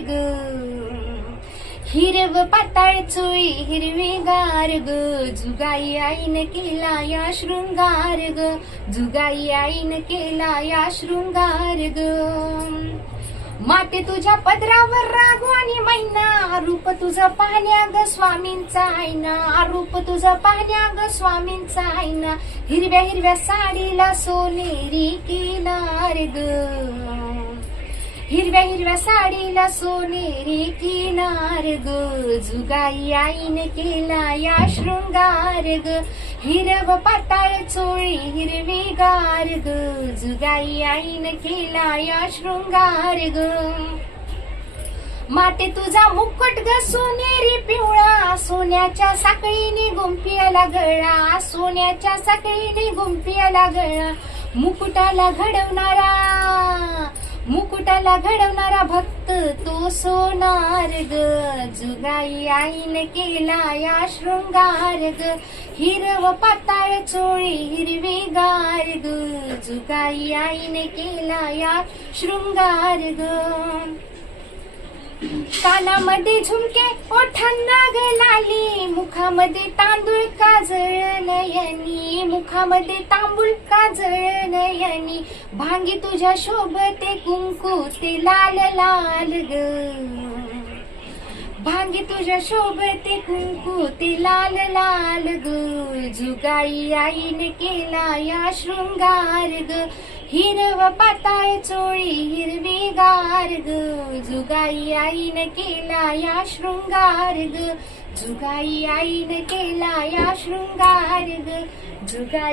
ग हिरव पाताळ चोळी हिरवी गार ग जुगाई आईन केला या शृंगार ग जुगाई आईन केला या शृंगार ग माते तुझ्या पदरावर रागू आणि मैना रूप तुझं पाहण्या ग स्वामींचा आईना रूप तुझं पाहण्या ग स्वामींचा आईना हिरव्या हिरव्या साडीला सोनेरी केला ग हिरव्या हिरव्या साडीला सोनेरी किनार ग. जुगाई आईने केला या शृंगार ग. हिरव पाताळ चोळी हिरवी गार ग. जुगाई आईने केला या शृंगार ग. माते तुझा मुकुट ग. सोनेरी पिवळा. सोन्याच्या साखळीने गुंपियाला गळा. सोन्याच्या साखळीने गुंपियाला गळा. मुकुटाला घडवणारा. मुकुटाला घडवणारा भक्त तो सोनार ग. जुगाई आईन केला या शृंगार ग. हिरव पाताळ चोळी हिरवी गार ग. जुगाई आईन केला या शृंगार ग. कानामध्ये झुमके ओठांना ग लाली मुखामध्ये तांदूळ काजळ नयनी. मुखामध्ये तांबूळ काजळ नयनी भांगी तुझ्या शोभते कुंकू ते लाल लाल ग. भांगी तुझ्या शोभते कुंकू ते लाल लाल ग. जुगाई आईने केला या शृंगार ग. हिरव पाताळ चोळी हिरवी गार ग. जुगाई आईने केला या शृंगार ग. जुगाई आईने केला या शृंगार ग. जुगाई